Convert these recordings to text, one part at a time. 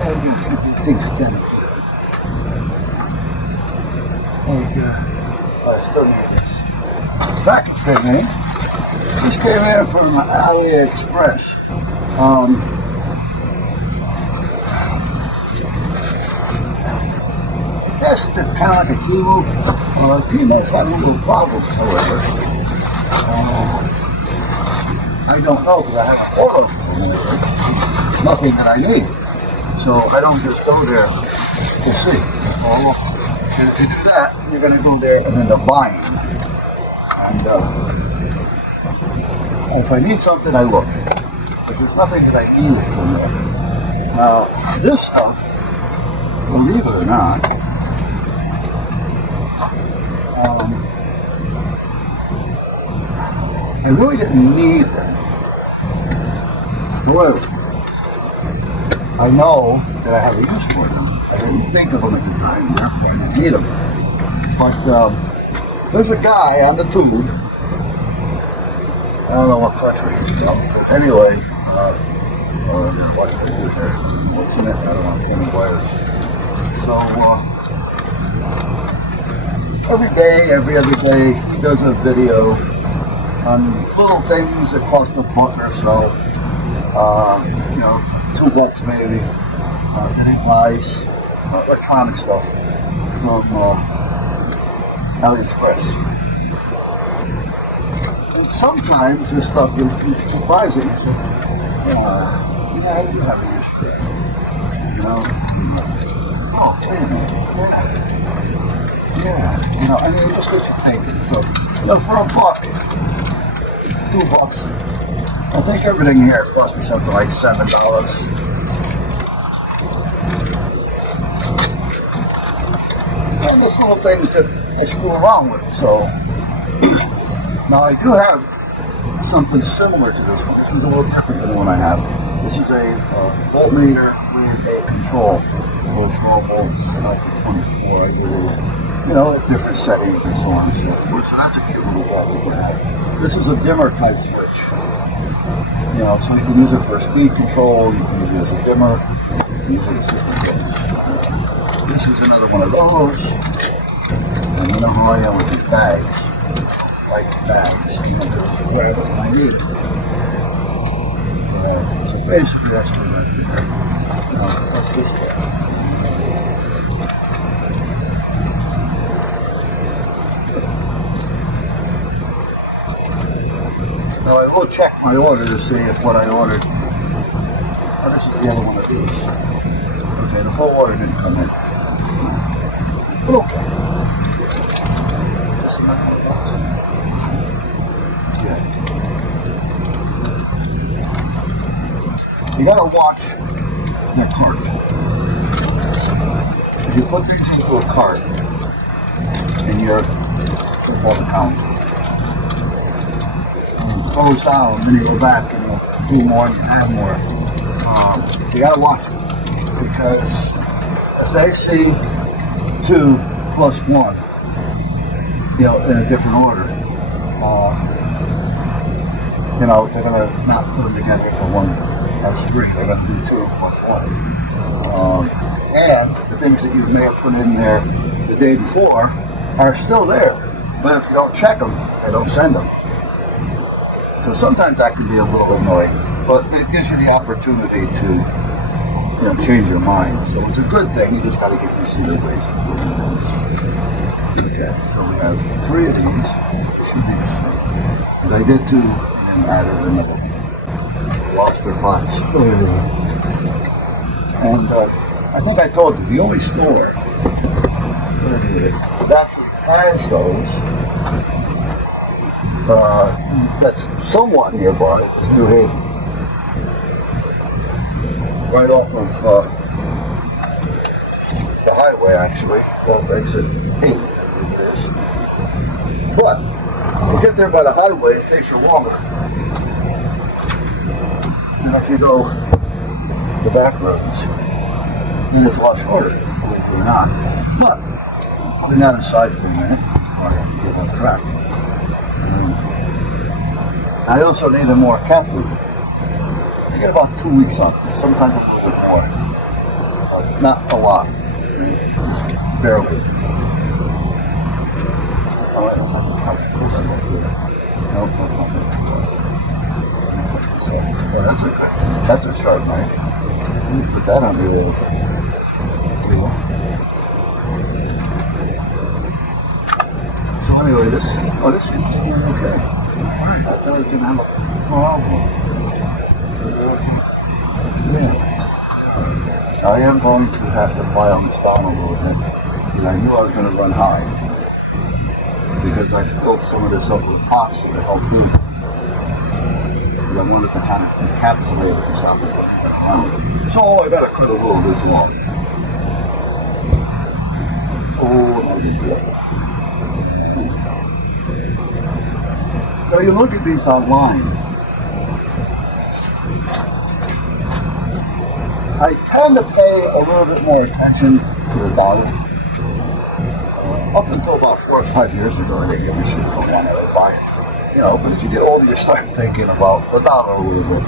And you should do things again. I still need this. Package came in. This came in from AliExpress. Yes, the parent is evil. Tina's having little problems, however. I don't know because I haven't ordered them. Nothing that I need. So I don't just go there to see. If you do that, you're going to go there and end up buying. And if I need something, I look. But there's nothing that I need from there. Now, this stuff, believe it or not, I really didn't need them. However, I know that I have a use for them. I didn't think of them at the time, therefore I don't need them. But there's a guy on the tube. I don't know what country he's from. Anyway, what's in it? I don't know. Anyway, so every day, every other day, he does a video on little things that cost a buck or so. $2 maybe. Getting ice, electronic stuff from AliExpress. And sometimes this stuff is surprising. You say, yeah, you have an issue there. Oh, wait a minute. Yeah. I mean, it just gets you thinking. So, for a buck, $2. I think everything here cost me something like $7. And those little things that I screw around with. So now I do have something similar to this one. This is a little different than the one I have. This is a voltmeter with a control for 12 volts out to 24, I believe. At different settings and so on and so forth. So that's a cute little gadget to have. This is a dimmer type switch. So you can use it for speed control, you can use it as a dimmer, you can use it as system bits. This is another one of those. And you know how I am with these bags. Like bags. Just grab it when I need it. So basically that's what I do there. Now, what's this there? Now I will check my order to see if what I ordered. Oh, this is the other one of these. Okay, the whole order didn't come in. Okay. Yeah. You gotta watch that cart. If you put things into a cart in your phone account, close down, and then you go back and you'll do more and you have more. You gotta watch it because as they see 2 plus 1, in a different order, they're gonna not put them together into 1 as 3. They're gonna do 2 plus 1. And the things that you may have put in there the day before are still there, but if you don't check them, they don't send them. So sometimes that can be a little annoying, but it gives you the opportunity to, change your mind. So it's a good thing. You just got to get used to the ways of doing things. Okay, so we have 3 of these. And I did 2, and then added another lobster pots. And I think I told you, the only store that actually has those that's somewhat nearby is New Haven. Right off of the highway, actually, off exit 8, it is. But to get there by the highway, it takes you longer. And if you go the back roads, then it's a lot shorter, believe it or not. But putting that aside for a minute, I have to get on track. I also needed more cat food. I get about 2 weeks on this, sometimes a little bit more. not a lot, right? Just barely. Oh, I don't have to touch it. Nope, that's not good. So, yeah, that's a sharp knife. Let me put that under the table. So anyway, this is okay. Alright, I thought I was gonna have a problem. Yeah. I am going to have to fly on this down a little bit. And I knew I was gonna run high. Because I filled some of this up with epoxy to help do it. But I wanted to kind of encapsulate it inside. So I gotta cut a little bit off. So I just do it. Now you look at these online. I tend to pay a little bit more attention to the dollar. Up until about 4 or 5 years ago, I didn't give a shit from one I would buy it. You know, but as you get older, you start thinking about the dollar a little bit.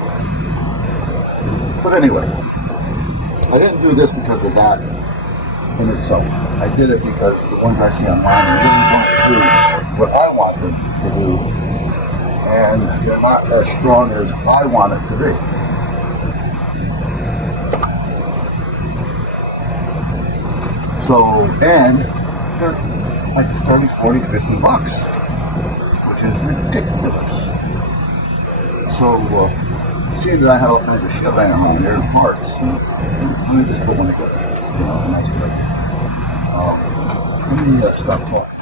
But anyway, I didn't do this because of that in itself. I did it because the ones I see online really don't do what I want them to do. And they're not as strong as I want it to be. So, and they're like 30, 40, 50 bucks, which is ridiculous. So, seeing that I have all kinds of shit on there, parts, let me just put one together, and that's good. Let me stop talking.